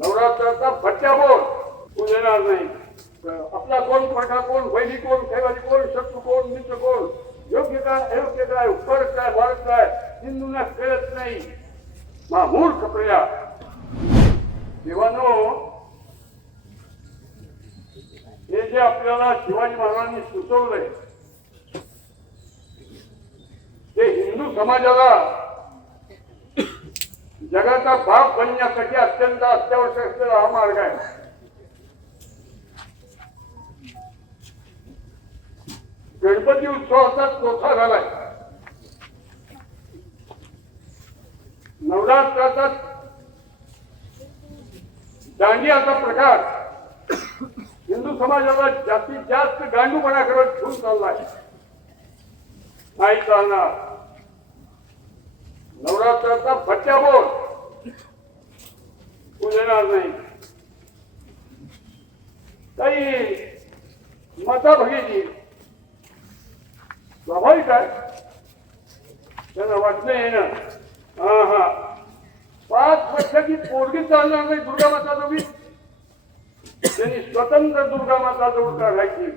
नवरात्राचा भट्ट्या बोल. कोण येणार नाही. आपला कोण पठा कोण वैदी कोण खेळाडी कोण शत्रू कोण मित्र कोण योग्य काय अयोग्य काय फरक काय भारत काय हिंदूंना कळत नाही. मा मूर्ख प्रया देवानो हे जे आपल्याला शिवाजी महाराजांनी सुचवलंय ते हिंदू समाजाला जगाचा भाग बनण्यासाठी अत्यंत अत्यावश्यक असलेला हा मार्ग आहे. गणपती उत्सवाचा चौथा झालाय. नवरात्राचा दांडियाचा प्रकार हिंदू समाजाला जास्तीत जास्त गांडूपणा करत घेऊन चाललाय. नाही चालणार. नवरात्राचा फटक्या बोल. कोण नाही? काही मता भगीची स्वाभाविक आहे. त्यांना वाटणं येणं. हा हा. पाच वर्षाची पोरगी चालणार नाही दुर्गा माता जोगी त्यांनी स्वतंत्र दुर्गा माता जवळ काढायची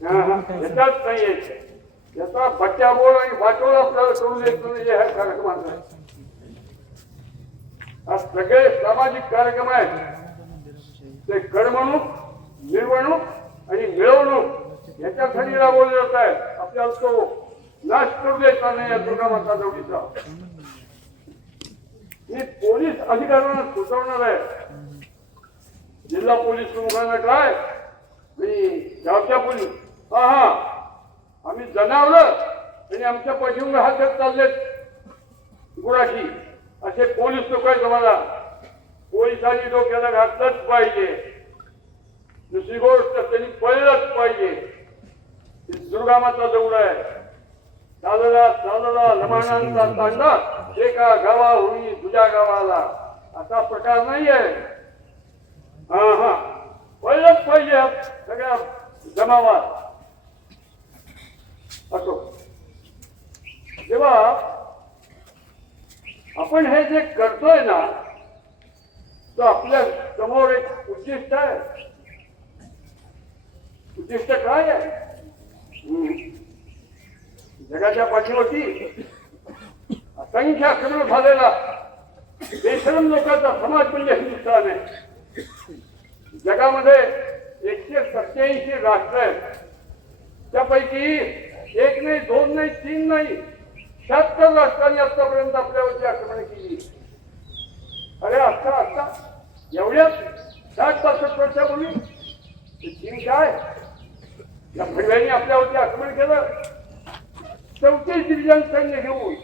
हा हा. याच्यात नाहीये. याचा भट्ट्या बोल आणि वाटोळ आपल्याला करून देत नाही हे ह्या कार्यक्रमाचा हा सगळे सामाजिक कार्यक्रम आहेत. ते करमणूक मिरवणूक आणि मिळवणूक याच्यासाठी राबवले जात आहेत. आपल्याला तो नाश करू द्यायचा नाही या दुर्गामाता जोडीचा मी पोलीस अधिकाऱ्यांना सुचवणार आहे. जिल्हा पोलीस प्रमुखांना काय? मी गावच्या पोलीस. हा हा. आम्ही जनावरं आणि आमच्या पाठीवर हातात चाललेत. गुराशी असे पोलीस लोक आहेत आम्हाला. पोलिसांनी डोक्याला घातलंच पाहिजे. दुसरी गोष्ट त्यांनी पळलंच पाहिजे. दुर्गामाचा जवळ आहे. चालला चालला लमाणांचा तांडा एका गावा होई तुझ्या गावाला. असा प्रकार नाही आहे. हा हा. पळलंच पाहिजे सगळ्या जमावात. असो. जेव्हा आपण हे जे करतोय ना तो आपल्यासमोर एक उद्दिष्ट आहे. उद्दिष्ट काय आहे? हम्म. जगाच्या पाठीवरती असंख्य आक्रमण झालेला बेशरम लोकांचा समाज म्हणजे हिंदुस्थान आहे. जगामध्ये एकशे सत्याऐंशी राष्ट्र आहेत. त्यापैकी एक नाही दोन नाही तीन नाही. शहात्तर राष्ट्रांनी आतापर्यंत आपल्यावरची आक्रमण केली. अरे असता असता एवढ्याच साठ पासष्ट वर्षापूर्वी चीन काय? या भडव्यांनी आपल्यावरती आक्रमण केलं. चौतीस डिव्हिजन सैन्य घेऊन.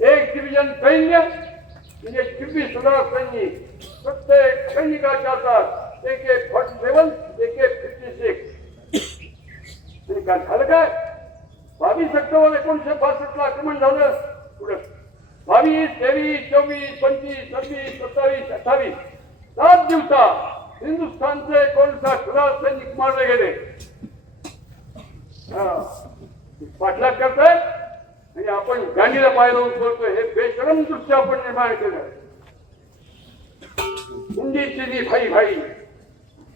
एक डिव्हिजन सैन्य म्हणजे छब्बीस हजार सैनिक प्रत्येक सैनिकाच्या हातात एक एक फॉर्टी सेवन एक एक फिफ्टी सिक्स काय झालं काय? बावीस ऑक्टोबर एकोणीशे बासष्ट ला आक्रमण झालं. पुढे. बावीस तेवीस चोवीस पंचवीस सव्वीस सत्तावीस अठ्ठावीस. सात दिवसात हिंदुस्थानचे एकोणसा हजार सैनिक मारले गेले. हा. पाठलाग करताय आणि आपण गांधीला पाहिलं बोलतोय. हे बेशरम दृश्य आपण निर्माण केलं. हिंदी चिनी भाई भाई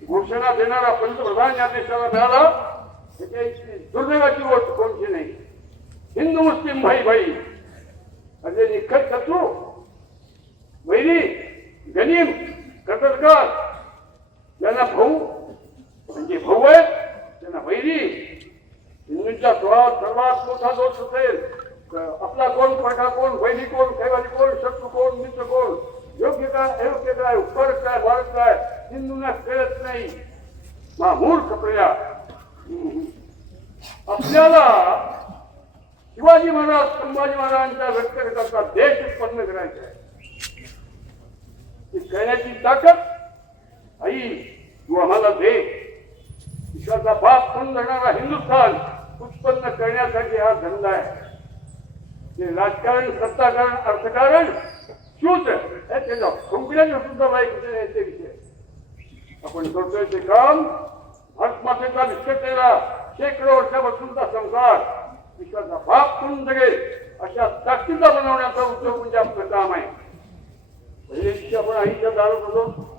घोषणा देणारा पंतप्रधान या देशाला मिळाला. दुर्दैवाची गोष्ट कोणती नाही. हिंदू मुस्लिम भाई भाई. असे निखत शत्रू वैरी गनीम कर्तृत्वकार. त्यांना भाऊ म्हणजे भाऊ आहेत त्यांना वैरी. हिंदूंच्या स्वभावात सर्वात मोठा दोष असेल तर आपला कोण पठा कोण वैरी कोण खेळाडी कोण शत्रू कोण मित्र कोण योग्य काय अयोग्य काय फरक काय भारत काय हिंदूंना कळत नाही. मा मूर्ख प्रजा. आपल्याला शिवाजी महाराज संभाजी महाराजांच्या रक्तगटाचा देश उत्पन्न करायचा आहे. ती करण्याची ताकद आई तू आम्हाला दे. ईश्वरचा बाप म्हणून जाणारा हिंदुस्थान उत्पन्न करण्यासाठी हा धंदा आहे. ते राजकारण सत्ताकारण अर्थकारण शूद्र हे त्याच्या खुंकड्याच्या सुद्धा माहिती नाही विषय. आपण करतोय ते काम. भारत मातेचा केला शेकडो वर्षापासूनचा संसार विश्वाचा बाप करून जगेल अशा ताकदीचा बनवण्याचा उद्योग म्हणजे आपलं काम आहे. आईच्या दारात होतो.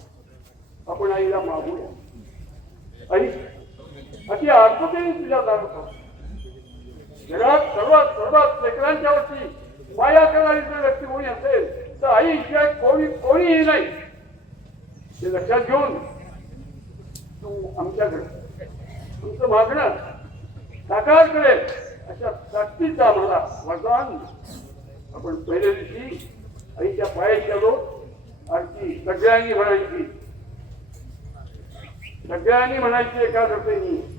आपण आईला मागूया आई अशी आर्थतेने तुझ्या दारात होतो. जगात सर्वात सर्वात लेकरांच्या वरती माया करणारी जर व्यक्ती कोणी असेल तर आईशिवाय कोणी कोणीही नाही. ते लक्षात घेऊन तू आमच्याकडे तुमचं मागणं साकार करेल अशा ताकदीचं आम्हाला वरदान. आपण पहिल्या दिवशी आईच्या पायात गेलो. आरती सगळ्यांनी म्हणायची. सगळ्यांनी म्हणायची एका रपेनी